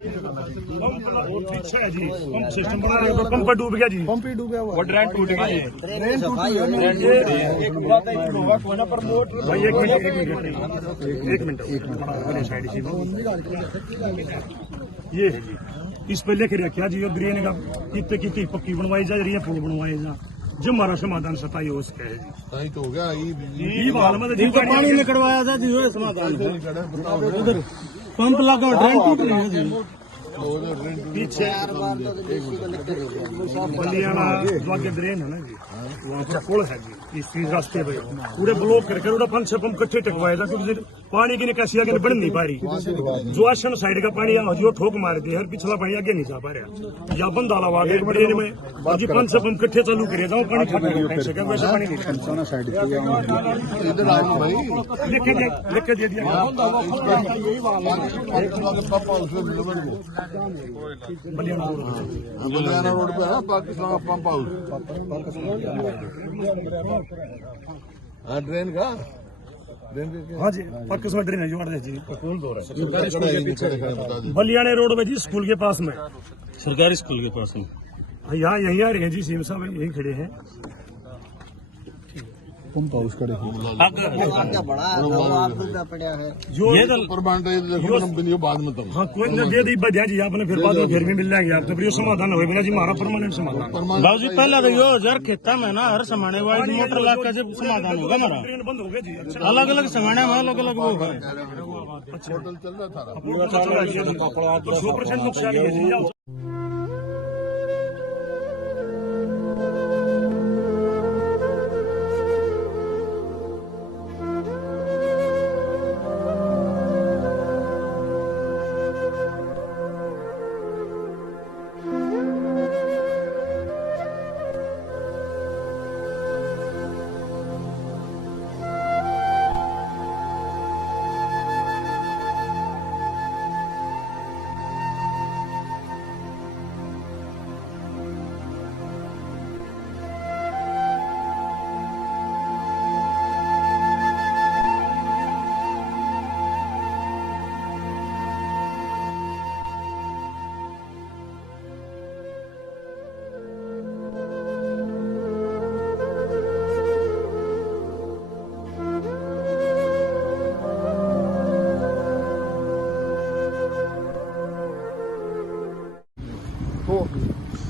पीछे है जी, pump system बना रहे हो, पंप डूब गया जी, पंप ही डूब गया, वो ड्रेन टूट गया, ड्रेन टूट गया। एक बात है कि होगा कोई ना पर मोटर भाई एक मिनट ये इस पे लेके रखा जी, और ड्रेन का कितने पक्की बनवाई जा रही है, पुल बनवाए जा, जो हमारा समाधान सताई हो सके जी, सही तो हो गया। ये पानी निकलवाया था जी, समाधान उधर पंप लगा, ड्रेन टूट रही है जी, पीछे बलियाना जो आगे ड्रेन है ना जी, वहाँ पर पुल है जी, इस रास्ते पे पूरे ब्लॉक करके 5-6 पंप कट्ठे टकवाए था, क्योंकि पानी की निकासी आगे बढ़ नहीं पा रही, जो आसन साइड का पानी जो ठोक मार दी है, पिछला पानी आगे नहीं जा पा रहा, या बंद आला हुआ ड्रेन में, और 5-6 पंप कट्ठे चालू करे जाओ, पानी खत्म वैसे पानी नहीं लिख के दे दिया। बलियाना रोड पे है पाकिस्तान का पंप हाउस, ड्रेन का हाँ जी, पाकिस्तान ड्रेन है जो जी, बलियाना रोड में जी, स्कूल के पास में, सरकारी स्कूल के पास में, यहाँ यही आ रहे हैं जी, सीएम साहब यही खड़े हैं, पंप हाउस खड़े हैं, बाद में हाँ कोई न दे दी बढ़िया जी, आपने फिर बाद में फिर भी मिल जाएगी, आप तो फिर समाधान हो गया जी, हमारा परमानेंट समाधान। बाबू जी पहले तो यो जर खेता में ना हर समाने वाली मोटर लगा के जब समाधान होगा हमारा, बंद हो गया जी, अलग अलग समाने में अलग अलग वो है, होटल चल रहा था 100% नुकसान है जी।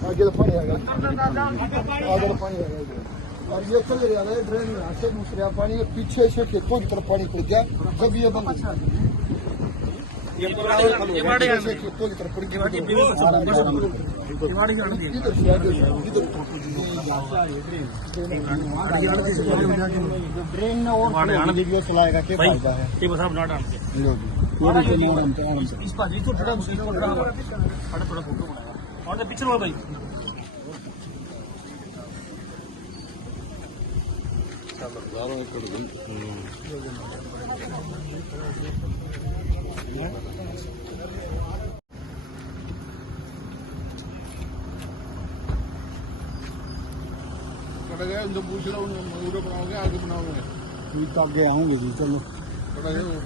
आगे तो पानी आएगा, आगे तो पानी आएगा, और ये चल रहा है ड्रेन में से दूसरा पानी पीछे से खेतों की तरफ पानी पड़ गया, जब ये बंद खेतों की तरफ पड़ गया, ड्रेन में और चलाएगा क्या फायदा है, पिक्चर वाला भाई उनसे पूछ लो, बनाओगे आगे बनाओगे, तो आगे आऊंगे जी, चलो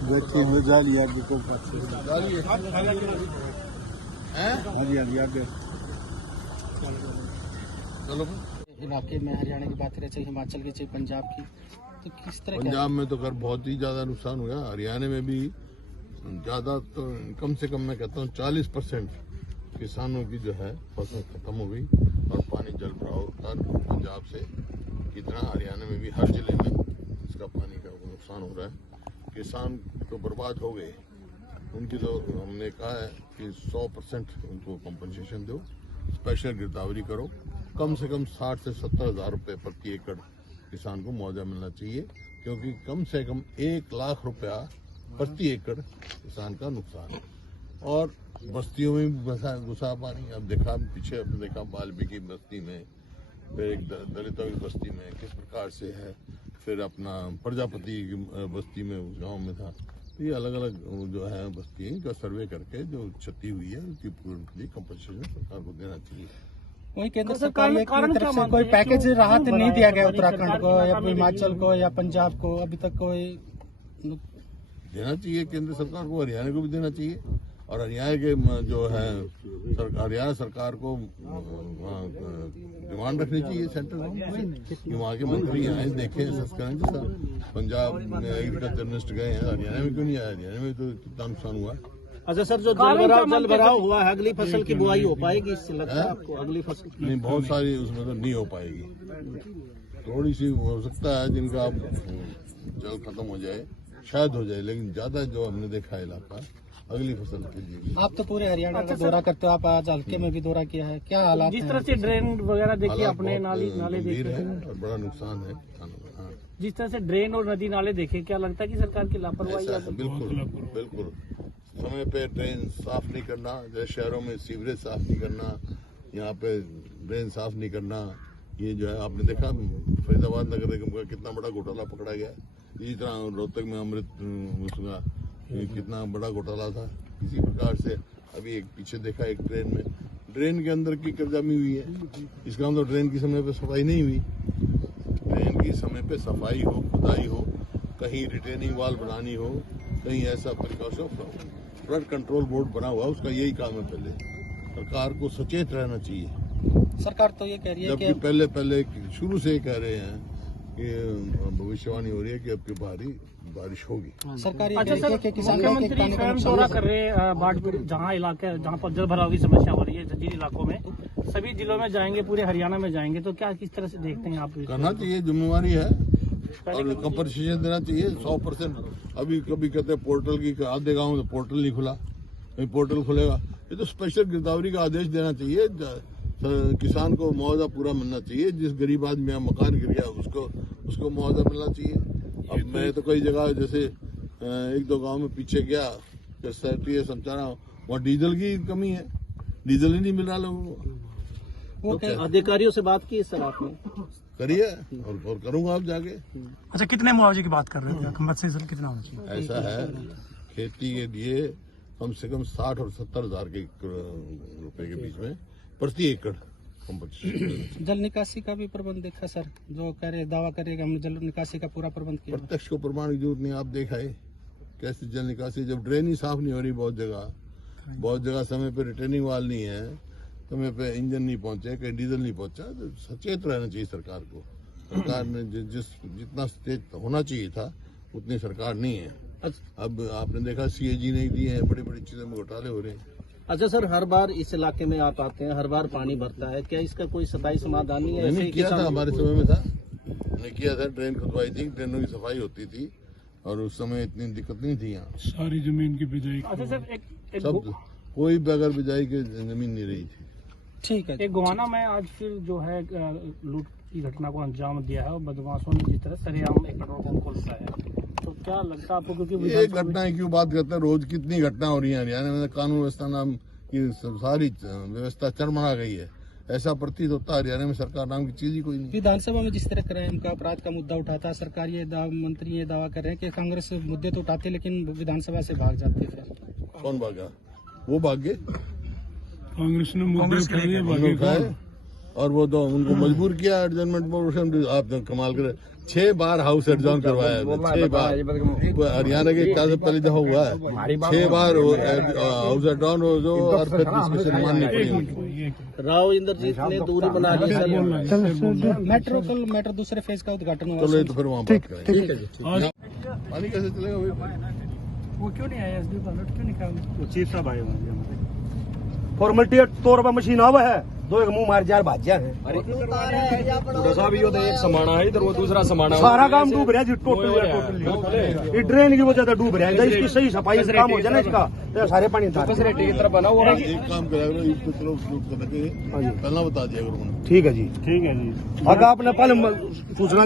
देखिए हो जालिए आगे को डालिए, हाँ जी हाँ जी आगे चलो। इलाके में हरियाणा की बात करें, चाहे हिमाचल की, चाहे पंजाब की, तो किस तरह? पंजाब में तो खैर बहुत ही ज्यादा नुकसान हुआ, हरियाणा में भी ज्यादा, तो कम से कम मैं कहता हूँ 40% किसानों की जो है फसल खत्म हो गई, और पानी जल रहा हो हर पंजाब से कितना, हरियाणा में भी हर जिले में इसका पानी का नुकसान हो रहा है, किसान तो बर्बाद हो गए, उनकी तो हमने कहा है कि 100% उनको कंपनसेशन दो, स्पेशल गिरदावरी करो, कम से कम 60 से 70 हज़ार रुपये प्रति एकड़ किसान को मुआवजा मिलना चाहिए, क्योंकि कम से कम 1 लाख रुपया प्रति एकड़ किसान का नुकसान है। और बस्तियों में भी घुसा पानी, अब देखा पीछे अपने देखा वाल्मीकि बस्ती में, फिर एक दलितों की बस्ती में किस प्रकार से है, फिर अपना प्रजापति की बस्ती में उस गाँव में था, तो ये अलग अलग जो है बस्ती का सर्वे करके जो क्षति हुई है उसकी पूरी कंपनसेशन सरकार को देना चाहिए। वही केंद्र सरकार की तरफ से कोई पैकेज राहत नहीं दिया गया उत्तराखंड को या हिमाचल को या पंजाब को, अभी तक कोई देना चाहिए केंद्र सरकार को, हरियाणा को भी देना चाहिए, और हरियाणा के जो है हरियाणा सरकार को डिमांड रखनी चाहिए सेंट्रल गवर्नमेंट कि वहाँ के मंत्री आए देखें असेस करें। जैसा पंजाब में एग्रीकल्चर मिनिस्टर गए हैं, हरियाणा में क्यों नहीं आया? हरियाणा में तो कितना नुकसान हुआ। अच्छा सर, जो जल भराव हुआ है, अगली फसल की बुआई हो पाएगी इससे लगता है आपको? अगली फसल नहीं, बहुत सारी उसमें तो नहीं हो पाएगी। थोड़ी सी हो सकता है जिनका जल खत्म हो जाए, शायद हो जाए, लेकिन ज्यादा जो हमने देखा है इलाका अगली फसल के लिए। आप तो पूरे हरियाणा का दौरा करते हो, आप आज हल्के में भी दौरा किया है, क्या हालात जिस तरह से ड्रेन वगैरह देखिए, अपने नाले गंभीर देखे है और बड़ा नुकसान है। जिस तरह से ड्रेन और नदी नाले देखे, क्या लगता है कि सरकार की लापरवाही ऐसा है? है, बिल्कुल समय पे ड्रेन साफ नहीं करना, जैसे शहरों में सीवरेज साफ नहीं करना, यहाँ पे ड्रेन साफ नहीं करना, ये जो है आपने देखा फरीदाबाद नगर निगम का कितना बड़ा घोटाला पकड़ा गया। इसी तरह रोहतक में अमृत उसका कितना बड़ा घोटाला था। इसी प्रकार से अभी एक पीछे देखा एक ड्रेन के अंदर की जमी हुई है। इसका मतलब ड्रेन की समय पे सफाई नहीं हुई। ड्रेन की समय पे सफाई हो, खुदाई हो, कहीं रिटेनिंग वाल बनानी हो, कहीं ऐसा प्रिकॉशन फ्लड कंट्रोल बोर्ड बना हुआ, उसका यही काम है। पहले सरकार को सचेत रहना चाहिए। सरकार तो ये कह रही है जबकि पहले शुरू से ही कह रहे हैं कि भविष्यवाणी हो रही है कि अब की बारिश होगी। सरकारी मुख्यमंत्री स्वयं दौरा कर रहे हैं बाढ़ पीड़ित जहाँ पर जल भराव की समस्या हो रही है जिन इलाकों में, सभी जिलों में जाएंगे, पूरे हरियाणा में जाएंगे, तो क्या किस तरह से देखते हैं आप? करना चाहिए, जिम्मेवारी है और कंपनसेशन देना चाहिए 100%। अभी कभी कहते हैं पोर्टल की, आधे गाँव में पोर्टल नहीं खुला, नहीं पोर्टल खुलेगा। ये तो स्पेशल गिरदावरी का आदेश देना चाहिए। किसान को मुआवजा पूरा मिलना चाहिए। जिस गरीब आदमी का मकान गिर गया उसको मुआवजा मिलना चाहिए। अब मैं तो कई जगह जैसे एक दो गांव में पीछे गया, जैसे समझा वहाँ डीजल की कमी है, डीजल ही नहीं मिल रहा लोगों को। तो अधिकारियों से बात की सर आपने? करिए और करूंगा आप जाके। अच्छा, कितने मुआवजे की बात कर रहे थे? कंपनसेशन कितना होना चाहिए? ऐसा है, खेती के लिए कम से कम 60 और 70 हजार के रुपए के बीच में प्रति एकड़ कंपनसेशन। जल निकासी का भी प्रबंध देखा सर, जो करे दावा करेगा हमने जल निकासी का पूरा प्रबंध किया। प्रत्यक्ष को प्रमाण की जरूरत नहीं, आप देखा है कैसे जल निकासी, जब ड्रेन ही साफ नहीं हो रही, बहुत जगह समय पे रिटेनिंग वाल नहीं है, समय पे इंजन नहीं पहुंचे, कहीं डीजल नहीं पहुंचा, तो सचेत रहना चाहिए सरकार को। सरकार ने जितना सचेत होना चाहिए था उतनी सरकार नहीं है। अब आपने देखा सीएजी नहीं दिए हैं, बड़ी बड़ी चीजों में घोटाले हो रहे हैं। अच्छा सर, हर बार इस इलाके में आप आते हैं, हर बार पानी भरता है, क्या इसका कोई स्थायी समाधान नहीं है? मैंने किया था, हमारे समय में था, मैंने किया था, ड्रेन खुदवाई थी, ड्रेनों की सफाई होती थी और उस समय इतनी दिक्कत नहीं थी यहाँ। सारी जमीन की बिजाई। अच्छा सर, सब कोई बगैर बिजाई के जमीन नहीं रही थी। ठीक है। एक गोहाना में आज फिर जो है लूट की घटना को अंजाम दिया है और बदमाशों ने जिस तरह सरेआम एक पेट्रोल पंप खोलता है, तो क्या लगता है आपको? क्योंकि ये घटनाएं क्यों बात करते हैं, रोज कितनी घटना हो रही है हरियाणा में। कानून व्यवस्था नाम की सारी व्यवस्था चरमरा गई है। ऐसा प्रतीत होता है हरियाणा में सरकार नाम की चीज ही कोई नहीं। विधानसभा में जिस तरह क्राइम का अपराध का मुद्दा उठाता है, सरकार मंत्री ये दावा कर रहे हैं कि कांग्रेस मुद्दे तो उठाते लेकिन विधानसभा से भाग जाते हैं। कौन भागा? वो भाग गए, कांग्रेस ने मुद्दे उठाए और वो तो उनको मजबूर किया एडजमेंट मोशन। आप तो कमाल करे, 6 बार हाउस एडजॉर्न करवाया है, 6 बार। हरियाणा के इतिहास में पहली दफा हुआ है 6 बार हाउस एडजॉन हो जो, और फिर डिस्कशन माननी पड़ी। राव इंद्रजीत ने दूरी बना ली। मेट्रो दूसरे फेज का उद्घाटन हुआ। चलो तो फिर वहाँ बात करेंगे। पानी कैसे चलेगा? वो क्यों नहीं आया? क्यों नहीं कहा? चीफ साहब आए फॉर्मेलिटी तौर पर मशीन आवा है, दो एक मुंह मार जार भाज्या है। साहब ये तो एक समाना है, इधर वो दूसरा समाना है। सारा काम डूब रहा है टोटली। ये ड्रेन की वजह से डूब रहा है। इसकी सही सफाई काम हो जाए ना इसका, तो सारे पानी फैसिलिटी की तरफ बना हुआ है। एक काम करेगा, इसको चलो पहला बता दिया करो। ठीक है जी, ठीक है जी। अगर आपने पहले सूचना